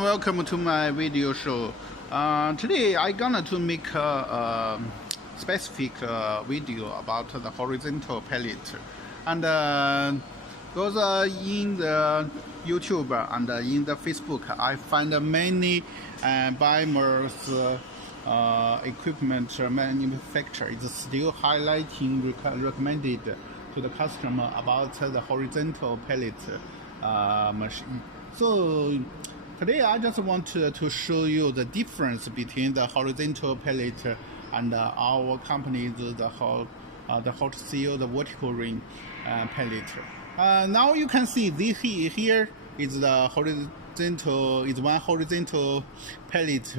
Welcome to my video show. Today I gonna to make a specific video about the horizontal pellet, and because in the YouTube and in the Facebook I find many biomass equipment manufacturer is still highlighting recommended to the customer about the horizontal pellet machine. So today I just want to show you the difference between the horizontal pellet and our company's the hot seal, the vertical ring pellet. Now you can see this here is the horizontal, is one horizontal pellet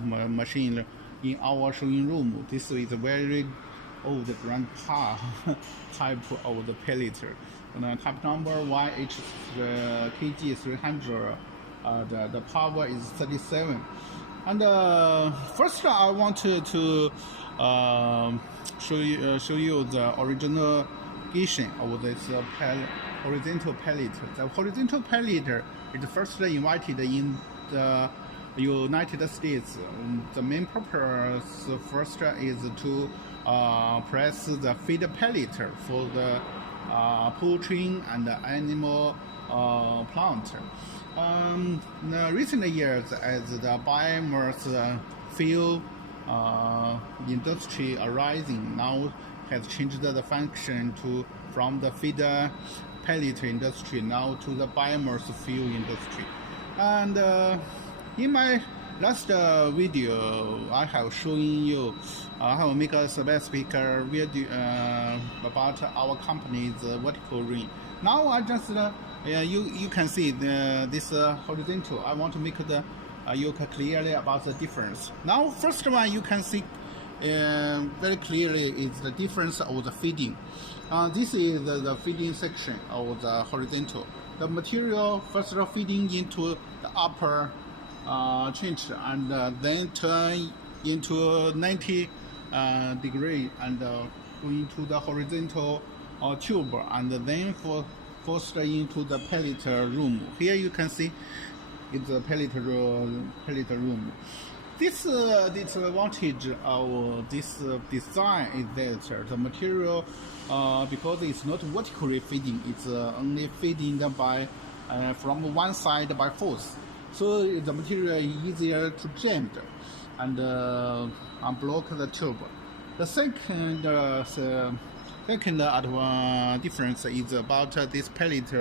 machine in our showing room. This is a very old grandpa type of the pellet. Type number YH KG300. The power is 37. And first I wanted to show you the originalization of this horizontal pellet. The horizontal pellet is first invented in the United States. The main purpose first is to press the feed pellet for the poultry and animal plant. In the recent years, as the biomass fuel industry arising, now has changed the function from the feeder pellet industry now to the biomass fuel industry. And in my last video, I have shown you, I have make a specific video about our company's vertical ring. Now I just you can see this horizontal. I want to make the you can clearly about the difference. Now first one you can see very clearly is the difference of the feeding. This is the feeding section of the horizontal. The material first feeding into the upper trench and then turn into 90 degree and go into the horizontal tube, and then forced into the pellet room. Here you can see it's a pellet room. This disadvantage of this design is that the material, because it's not vertically feeding, it's only feeding by from one side by force. So the material is easier to jam and unblock the tube. The second difference is about this pellet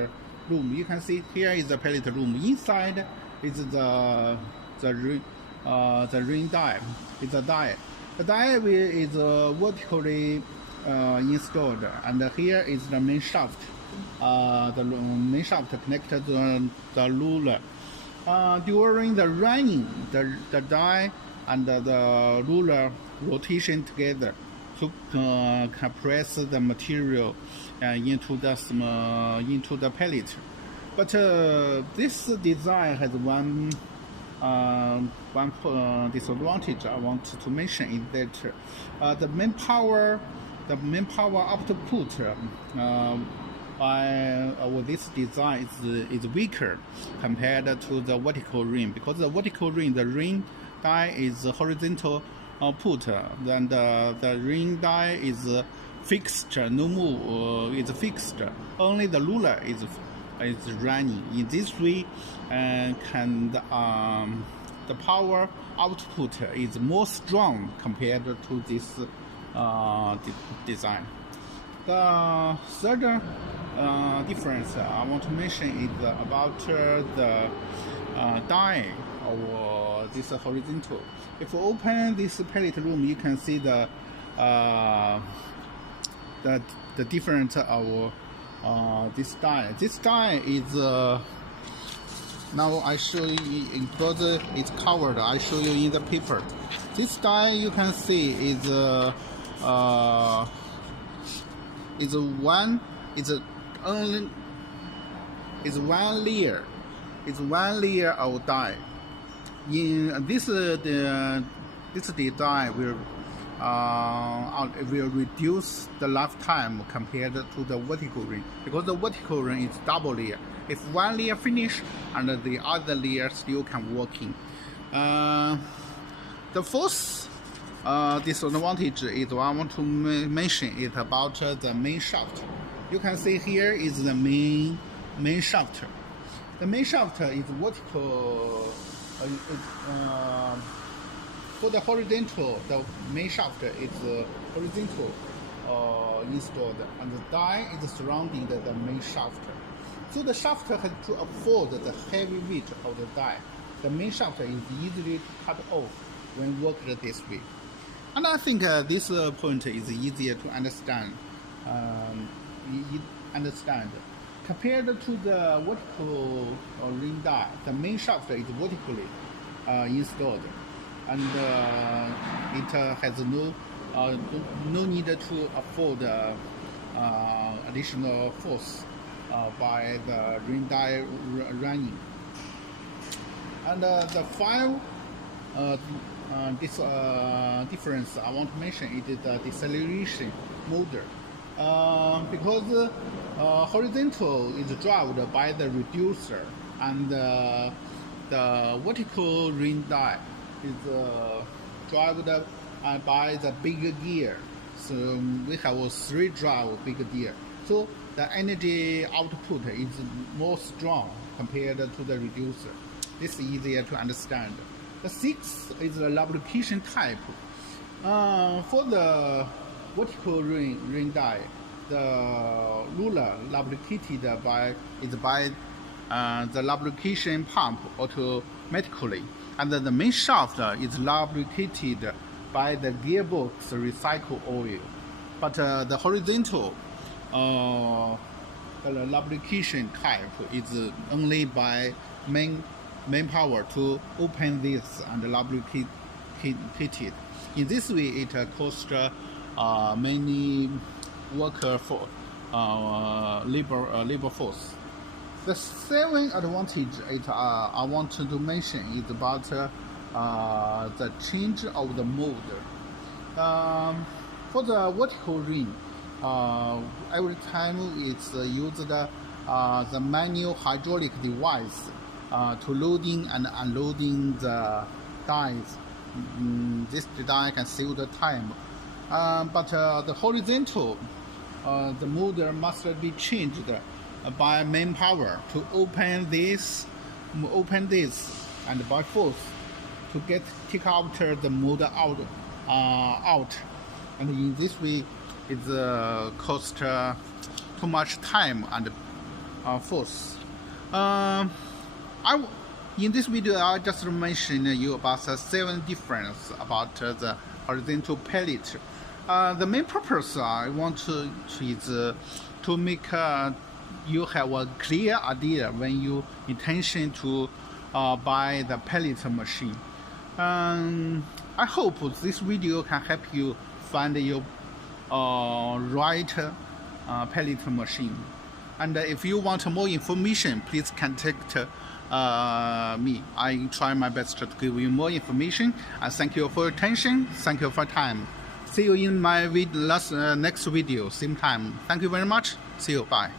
room. You can see here is the pellet room. Inside is the ring die. It's a die. The die is vertically installed, and here is the main shaft. The main shaft connected to the ruler. During the running, the die and the ruler rotation together to compress the material into the pellet. But this design has one disadvantage I want to mention, is that the main power output by this design is weaker compared to the vertical ring, because the vertical ring, the ring die is horizontal put, then the ring die is fixed, no move, is fixed. Only the ruler is running. In this way, the power output is more strong compared to this design. The third difference I want to mention is about the die of this horizontal. If you open this pellet room, you can see the difference of this die. This die is now I show you, because it's covered, I show you in the paper. This die you can see is one layer. It's one layer of die. In this design will it will reduce the lifetime compared to the vertical ring, because the vertical ring is double layer. If one layer finish and the other layer still can working. The fourth disadvantage is I want to mention it about the main shaft. You can see here is the main shaft. The main shaft is vertical. For the horizontal, the main shaft is horizontal installed, and the die is surrounding the main shaft. So the shaft has to afford the heavy weight of the die. The main shaft is easily cut off when worked this way. And I think this point is easier to understand. Compared to the vertical ring die, the main shaft is vertically installed, and it has no need to afford additional force by the ring die running. And the final difference I want to mention is the deceleration mode. Because horizontal is driven by the reducer, and the vertical ring die is driven by the bigger gear. So we have a 3 drive bigger gear. So the energy output is more strong compared to the reducer. This is easier to understand. The 6th is the lubrication type. For the vertical ring die, the ruler lubricated by the lubrication pump automatically, and the main shaft is lubricated by the gearbox recycled oil. But the horizontal the lubrication type is only by main power to open this and lubricate it. In this way, it costs many worker for labor force. The 7th advantage I want to mention is about the change of the mode. For the vertical ring, every time it's used the manual hydraulic device to loading and unloading the dies. This die can save the time. But the horizontal, the motor must be changed by main power to open this, and by force to take out the motor out. And in this way, it costs too much time and force. In this video, I just mentioned you about the 7 difference about the horizontal pellet. The main purpose I want to is to make you have a clear idea when you intention to buy the pellet machine. I hope this video can help you find your right pellet machine. And if you want more information, please contact me. I try my best to give you more information. And thank you for your attention. Thank you for your time. See you in my next video, same time. Thank you very much. See you. Bye.